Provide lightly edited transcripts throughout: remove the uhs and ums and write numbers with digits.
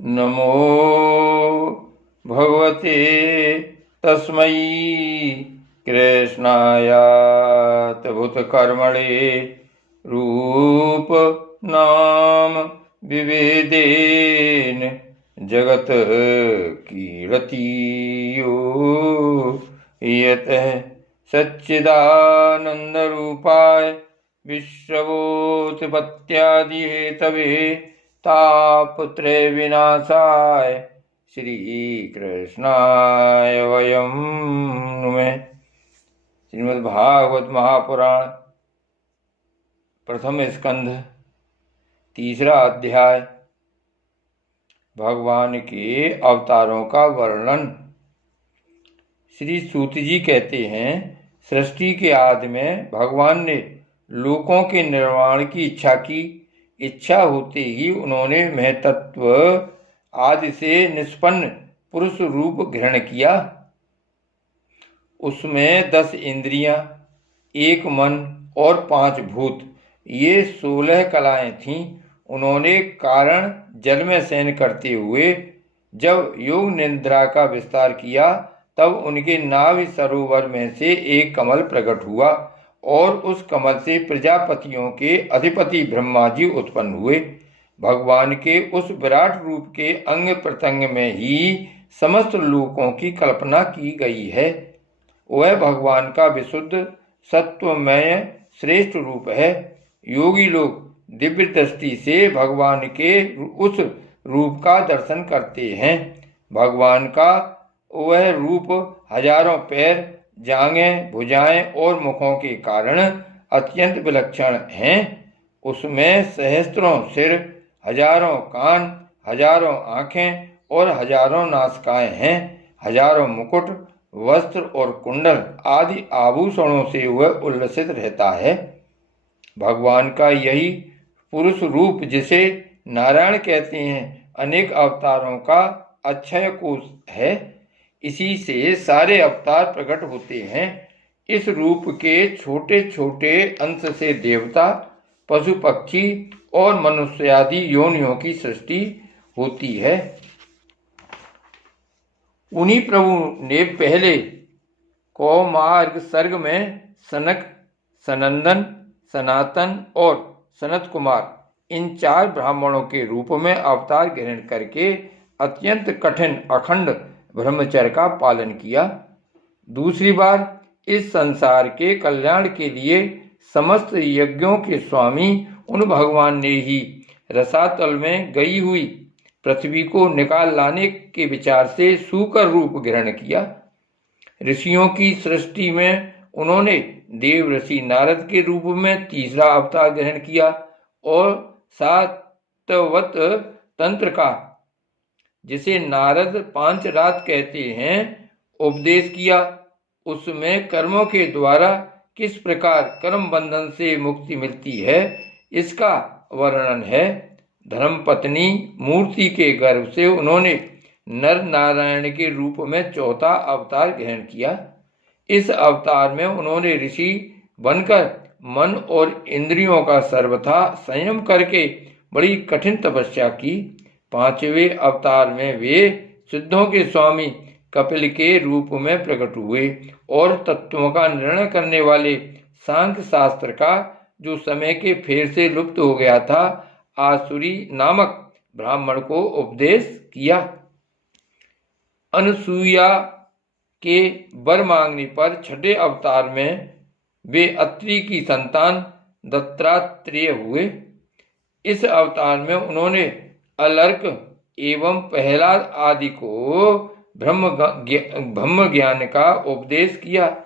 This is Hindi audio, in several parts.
नमो भगवते तस्मै कृष्णायातभूतकर्मणे रूप नाम विभेदेन जगत कीर्तियो यतः सच्चिदानन्दरूपाय विश्वोत्पत्त्यादिहेतवे तापत्रय विनाशाय श्री कृष्णाय वयं नुमः। श्रीमद्भागवत महापुराण प्रथम स्कंध तीसरा अध्याय भगवान के अवतारों का वर्णन। श्री सूत जी कहते हैं, सृष्टि के आदि में भगवान ने लोकों के निर्माण की इच्छा होते ही उन्होंने महतत्व आदि से निष्पन्न पुरुष रूप ग्रहण किया। उसमें 10 इंद्रियां, 1 मन और 5 भूत, ये 16 कलाएं थीं। उन्होंने कारण जल में शयन करते हुए जब योग निद्रा का विस्तार किया, तब उनके नाभि सरोवर में से एक कमल प्रकट हुआ और उस कमल से प्रजापतियों के अधिपति ब्रह्मा जी उत्पन्न हुए। भगवान के उस विराट रूप के अंग प्रत्यंग में ही समस्त लोकों की कल्पना की गई है। वह भगवान का विशुद्ध सत्वमय श्रेष्ठ रूप है। योगी लोग दिव्य दृष्टि से भगवान के उस रूप का दर्शन करते हैं। भगवान का वह रूप हजारों पैर, जांघें, भुजाएं और मुखों के कारण अत्यंत विलक्षण हैं। उसमें सहस्त्रों सिर, हजारों कान, हजारों आँखें और हजारों नासिकाएं हैं। हजारों मुकुट, वस्त्र और कुंडल आदि आभूषणों से वह उल्लसित रहता है। भगवान का यही पुरुष रूप, जिसे नारायण कहते हैं, अनेक अवतारों का अक्षय कोश है। इसी से सारे अवतार प्रकट होते हैं। इस रूप के छोटे छोटे अंश से देवता, पशु पक्षी और मनुष्य आदि योनियों की सृष्टि होती है। उन्हीं प्रभु ने पहले कौमार्ग सर्ग में सनक, सनंदन, सनातन और सनत कुमार, इन 4 ब्राह्मणों के रूप में अवतार ग्रहण करके अत्यंत कठिन अखंड ब्रह्मचर्य का पालन किया। दूसरी बार इस संसार के कल्याण के लिए समस्त यज्ञों के स्वामी उन भगवान ने ही रसातल में गई हुई पृथ्वी को निकाल लाने के विचार से सूकर रूप ग्रहण किया। ऋषियों की सृष्टि में उन्होंने देव ऋषि नारद के रूप में तीसरा अवतार ग्रहण किया और सातवत तंत्र का, जिसे नारद पांचरात कहते हैं, उपदेश किया। उसमें कर्मों के द्वारा किस प्रकार कर्म बंधन से मुक्ति मिलती है, इसका वर्णन है। धर्मपत्नी मूर्ति के गर्भ से उन्होंने नर नारायण के रूप में चौथा अवतार ग्रहण किया। इस अवतार में उन्होंने ऋषि बनकर मन और इंद्रियों का सर्वथा संयम करके बड़ी कठिन तपस्या की। 5वें अवतार में वे सिद्धों के स्वामी कपिल के रूप में प्रकट हुए और तत्वों का निर्णय करने वाले सांख्य शास्त्र का, जो समय के फेर से लुप्त हो गया था, आसुरी नामक ब्राह्मण को उपदेश किया। अनसुईया के वर मांगने पर 6ठे अवतार में वे अत्रि की संतान दत्तात्रेय हुए। इस अवतार में उन्होंने अलर्क एवं प्रहलाद आदि को ब्रह्म ज्ञान का उपदेश किया।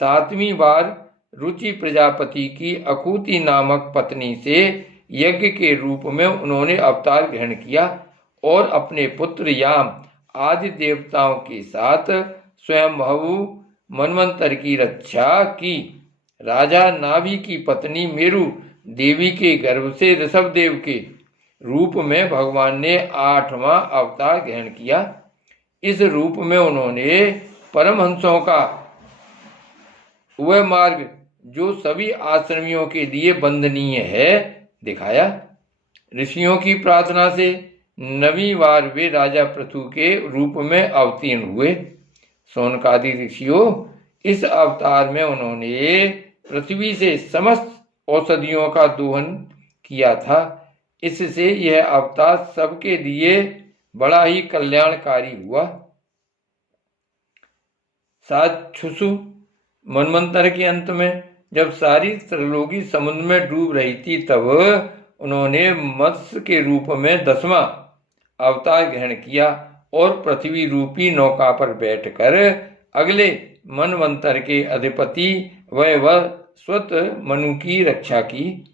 7वीं बार रुचि प्रजापति की अकूति नामक पत्नी से यज्ञ के रूप में उन्होंने अवतार ग्रहण किया और अपने पुत्र याम आदि देवताओं के साथ स्वयंभू मनवंतर की रक्षा की। राजा नाभि की पत्नी मेरु देवी के गर्भ से ऋषभदेव के रूप में भगवान ने 8वां अवतार ग्रहण किया। इस रूप में उन्होंने परमहंसों का वह मार्ग, जो सभी आश्रमियों के लिए वंदनीय है, दिखाया। ऋषियों की प्रार्थना से नवीं बार वे राजा पृथु के रूप में अवतीर्ण हुए। शौनकादि ऋषियों, इस अवतार में उन्होंने पृथ्वी से समस्त औषधियों का दोहन किया था। इससे यह अवतार सबके लिए बड़ा ही कल्याणकारी हुआ। सातछुषु मनवंतर के अंत में जब सारी त्रिलोकी समुद्र में डूब रही थी, तब उन्होंने मत्स्य के रूप में 10वां अवतार ग्रहण किया और पृथ्वी रूपी नौका पर बैठकर अगले मनवंतर के अधिपति वैवस्वत मनु की रक्षा की।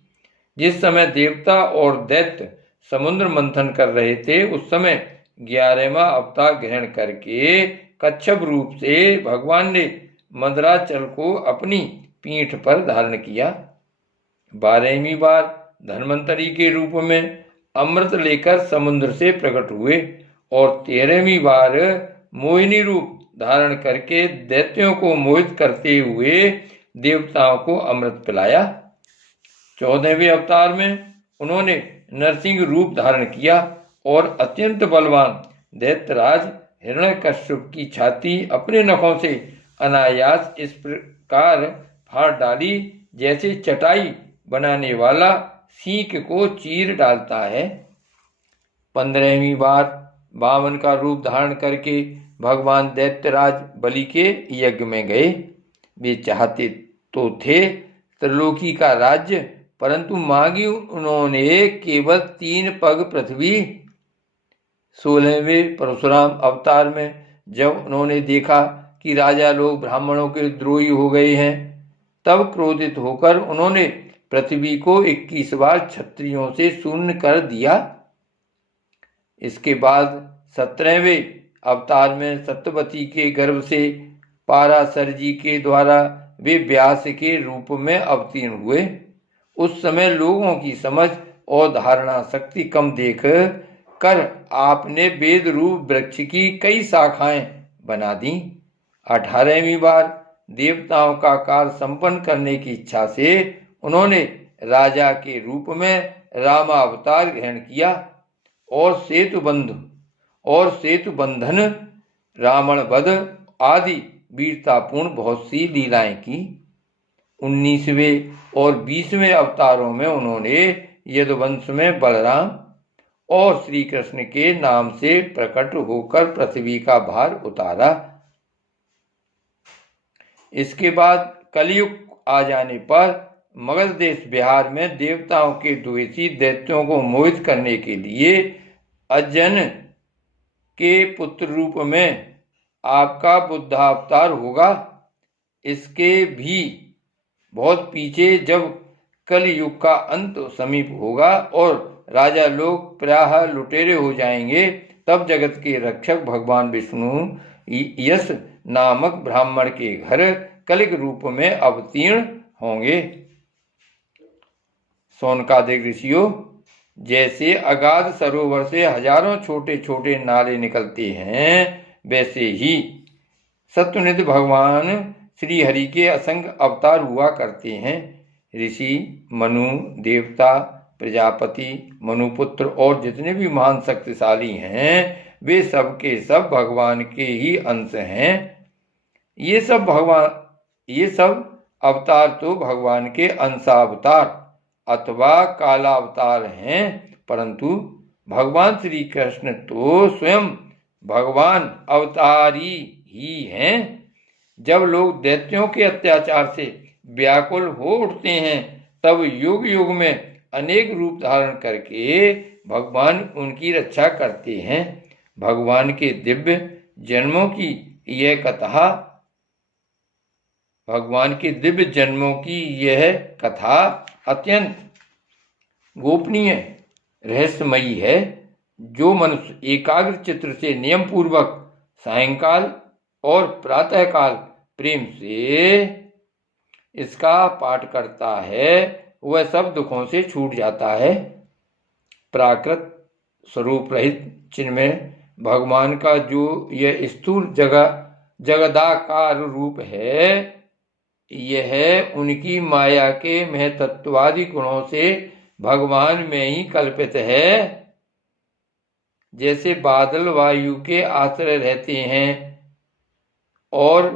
जिस समय देवता और दैत्य समुद्र मंथन कर रहे थे, उस समय 11वां अवतार ग्रहण करके कच्छप रूप से भगवान ने मंदराचल को अपनी पीठ पर धारण किया। 12वीं बार धन्वंतरी के रूप में अमृत लेकर समुद्र से प्रकट हुए और 13वीं बार मोहिनी रूप धारण करके दैत्यों को मोहित करते हुए देवताओं को अमृत पिलाया। 14वें अवतार में उन्होंने नरसिंह रूप धारण किया और अत्यंत बलवान दैत्यराज हिरण्यकश्यप की छाती अपने नखों से अनायास इस प्रकार फाड़ डाली जैसे चटाई बनाने वाला सीक को चीर डालता है। 15वीं बार वामन का रूप धारण करके भगवान दैत्यराज बलि के यज्ञ में गए। वे चाहते तो थे त्रिलोकी का राज्य, परंतु मांगी उन्होंने केवल 3 पग पृथ्वी। 16वें परशुराम अवतार में जब उन्होंने देखा कि राजा लोग ब्राह्मणों के द्रोही हो गए हैं, तब क्रोधित होकर उन्होंने पृथ्वी को 21 बार क्षत्रियों से शून्य कर दिया। इसके बाद 17वें अवतार में सत्यवती के गर्भ से पाराशर जी के द्वारा वे व्यास के रूप में अवतीर्ण हुए। उस समय लोगों की समझ और धारणा शक्ति कम देख कर आपने वेद रूप वृक्ष की कई शाखाएं बना दी। 18वीं बार देवताओं का कार्य संपन्न करने की इच्छा से उन्होंने राजा के रूप में रामावतार ग्रहण किया और सेतु बंधन, रावण वध आदि वीरतापूर्ण बहुत सी लीलाएं की। 19वें और 20वें अवतारों में उन्होंने यदुवंश में बलराम और श्री कृष्ण के नाम से प्रकट होकर पृथ्वी का भार उतारा। इसके बाद कलयुग आ जाने पर मगध देश बिहार में देवताओं के द्वेषी दैत्यों को मोहित करने के लिए अजन के पुत्र रूप में आपका बुद्धावतार होगा। इसके भी बहुत पीछे जब कलयुग का अंत समीप होगा और राजा लोग प्रायः लुटेरे हो जाएंगे, तब जगत के रक्षक भगवान विष्णु यश नामक ब्राह्मण के घर कलिक रूप में अवतीर्ण होंगे। शौनकादिक ऋषियों, जैसे अगाध सरोवर से हजारों छोटे छोटे नाले निकलते हैं, वैसे ही सत्यनिधि भगवान श्री हरि के असंख्य अवतार हुआ करते हैं। ऋषि, मनु, देवता, प्रजापति, मनुपुत्र और जितने भी महान शक्तिशाली हैं, वे सब के सब भगवान के ही अंश हैं। ये सब अवतार तो भगवान के अंशावतार अथवा कालावतार हैं, परंतु भगवान श्री कृष्ण तो स्वयं भगवान अवतारी ही हैं। जब लोग दैत्यों के अत्याचार से व्याकुल हो उठते हैं, तब युग युग में अनेक रूप धारण करके भगवान उनकी रक्षा करते हैं। भगवान के दिव्य जन्मों की यह कथा अत्यंत गोपनीय रहस्यमयी है। जो मनुष्य एकाग्र चित्र से नियम पूर्वक सायंकाल और प्रातःकाल प्रेम से इसका पाठ करता है, वह सब दुखों से छूट जाता है। प्राकृत स्वरूप रहित चिन्मय भगवान का जो यह स्थूल जगदाकार रूप है, यह उनकी माया के महतत्वादि गुणों से भगवान में ही कल्पित है। जैसे बादल वायु के आश्रय रहते हैं और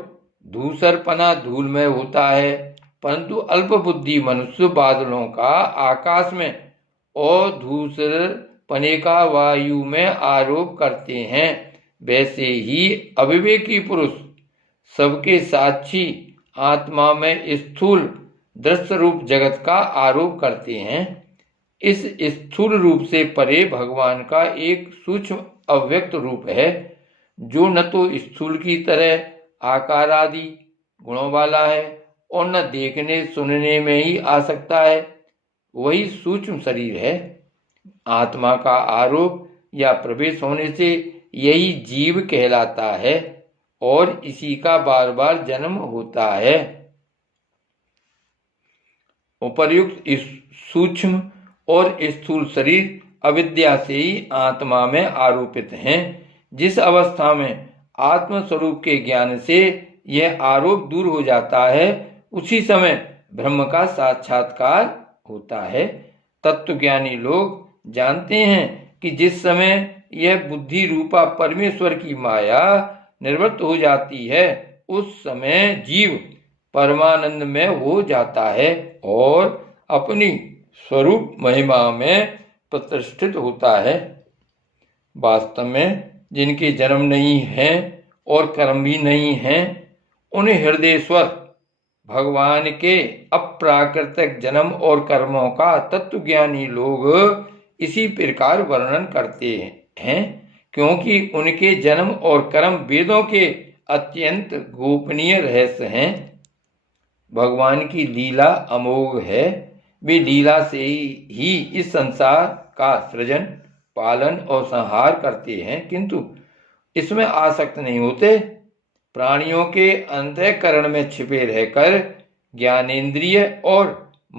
धूसरपना धूल में होता है, परंतु अल्प बुद्धि मनुष्य बादलों का आकाश में और धूसरपने का वायु में आरोप करते हैं। वैसे ही अविवेकी पुरुष सबके साक्षी आत्मा में स्थूल दृश्य रूप जगत का आरोप करते हैं। इस स्थूल रूप से परे भगवान का एक सूक्ष्म अव्यक्त रूप है, जो न तो स्थूल की तरह आकार आदि गुणों वाला है और न देखने सुनने में ही आ सकता है, वही सूक्ष्म शरीर है। आत्मा का आरोप या प्रवेश होने से यही जीव कहलाता है और इसी का बार बार जन्म होता है। उपर्युक्त इस सूक्ष्म और स्थूल शरीर अविद्या से ही आत्मा में आरोपित हैं। जिस अवस्था में आत्म स्वरूप के ज्ञान से यह आरोप दूर हो जाता है, उसी समय ब्रह्म का साक्षात्कार होता है। तत्वज्ञानी लोग जानते हैं कि जिस समय यह बुद्धि रूपा परमेश्वर की माया निवृत्त हो जाती है, उस समय जीव परमानंद में हो जाता है और अपनी स्वरूप महिमा में प्रतिष्ठित होता है। वास्तव में जिनके जन्म नहीं है और कर्म भी नहीं है, उन्हें हृदयेश्वर भगवान के अप्राकृतिक जन्म और कर्मों का तत्वज्ञानी लोग इसी प्रकार वर्णन करते हैं, क्योंकि उनके जन्म और कर्म वेदों के अत्यंत गोपनीय रहस्य हैं। भगवान की लीला अमोघ है। वे लीला से ही इस संसार का सृजन, पालन और संहार करते हैं, किंतु इसमें आसक्त नहीं होते। प्राणियों के अंतःकरण में छिपे रहकर ज्ञानेंद्रिय और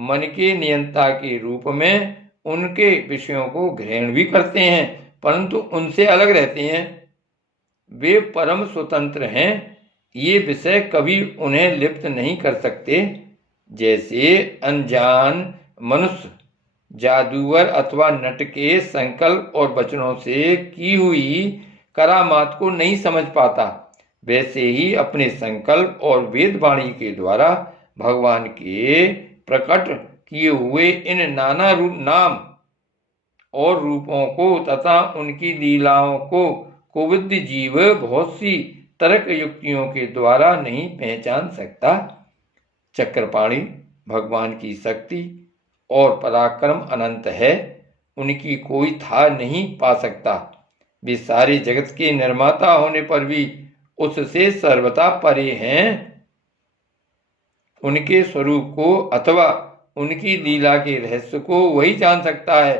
मन के नियंता के रूप में उनके विषयों को ग्रहण भी करते हैं, परंतु उनसे अलग रहते हैं। वे परम स्वतंत्र हैं। ये विषय कभी उन्हें लिप्त नहीं कर सकते। जैसे अनजान मनुष्य जादूगर अथवा नट के संकल्प और वचनों से की हुई करामात को नहीं समझ पाता, वैसे ही अपने संकल्प और वेदवाणी के द्वारा भगवान के प्रकट किए हुए इन नाना रूप नाम और रूपों को तथा उनकी लीलाओं को कुबुद्धि जीव बहुत सी तर्क युक्तियों के द्वारा नहीं पहचान सकता। चक्रपाणी भगवान की शक्ति और पराक्रम अनंत है, उनकी कोई था नहीं पा सकता। वे सारे जगत के निर्माता होने पर भी उससे सर्वथा परे हैं। उनके स्वरूप को अथवा उनकी लीला के रहस्य को वही जान सकता है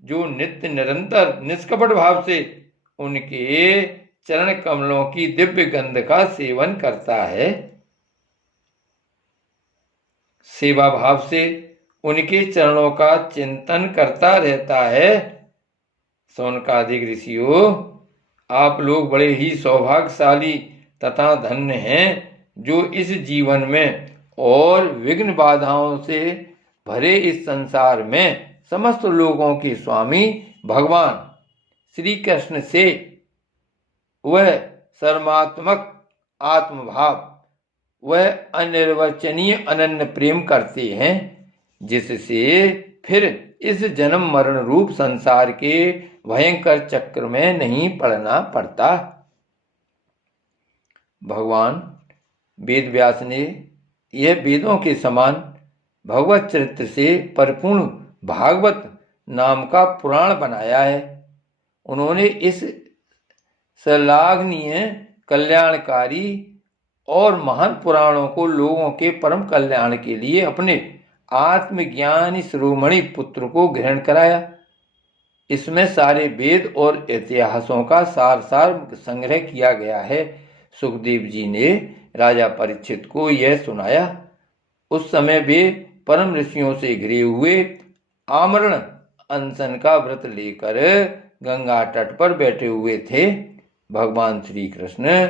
जो नित्य निरंतर निष्कपट भाव से उनके चरण कमलों की दिव्य गंध का सेवन करता है। सेवा भाव से उनके चरणों का चिंतन करता रहता है। शौनकादिक ऋषियों, आप लोग बड़े ही सौभाग्यशाली तथा धन्य हैं, जो इस जीवन में और विघ्न बाधाओं से भरे इस संसार में समस्त लोगों के स्वामी भगवान श्री कृष्ण से वह सर्वात्मक आत्मभाव, वह अनिर्वचनीय अनन्य प्रेम करते हैं, जिससे फिर इस जन्म मरण रूप संसार के भयंकर चक्र में नहीं पड़ना पड़ता। भगवान वेद व्यास ने यह वेदों के समान भगवत चरित्र से परिपूर्ण भागवत नाम का पुराण बनाया है। उन्होंने इस श्लाघनीय, कल्याणकारी और महान पुराणों को लोगों के परम कल्याण के लिए अपने आत्मज्ञानी शिरोमणि पुत्र को ग्रहण कराया। इसमें सारे वेद और इतिहासों का सार संग्रह किया गया है। सुखदेव जी ने राजा परीक्षित को यह सुनाया। उस समय वे परम ऋषियों से घिरे हुए आमरण अनशन का व्रत लेकर गंगा तट पर बैठे हुए थे। भगवान श्री कृष्ण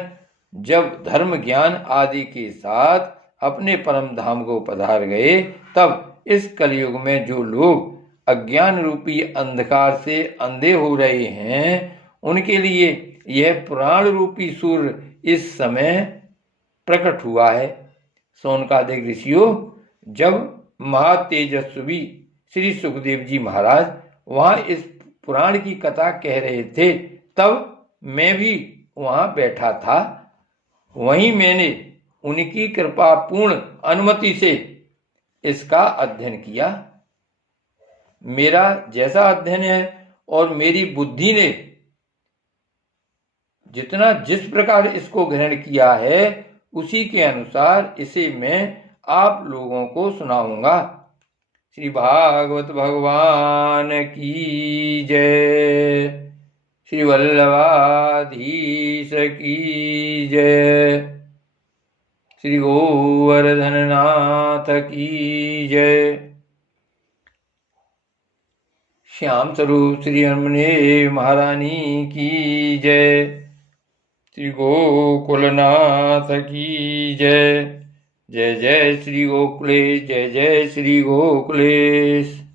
जब धर्म ज्ञान आदि के साथ अपने परम धाम को पधार गए, तब इस कलयुग में जो लोग अज्ञान रूपी अंधकार से अंधे हो रहे हैं, उनके लिए यह पुराण रूपी सूर्य इस समय प्रकट हुआ है। शौनकादिक ऋषियों, जब महातेजस्वी श्री सुखदेव जी महाराज वहां इस पुराण की कथा कह रहे थे, तब मैं भी वहां बैठा था। वहीं मैंने उनकी कृपा पूर्ण अनुमति से इसका अध्ययन किया। मेरा जैसा अध्ययन है और मेरी बुद्धि ने जिस प्रकार इसको ग्रहण किया है, उसी के अनुसार इसे मैं आप लोगों को सुनाऊंगा। श्री भागवत भगवान की जय। श्री वल्लभाधीश की जय। श्री गोवर्धननाथ की जय। श्याम स्वरूप श्री हरमने महारानी की जय। श्री गोकुलनाथ की जय। जय जय श्री गोकुलेश, जय जय श्री गोकुलेश।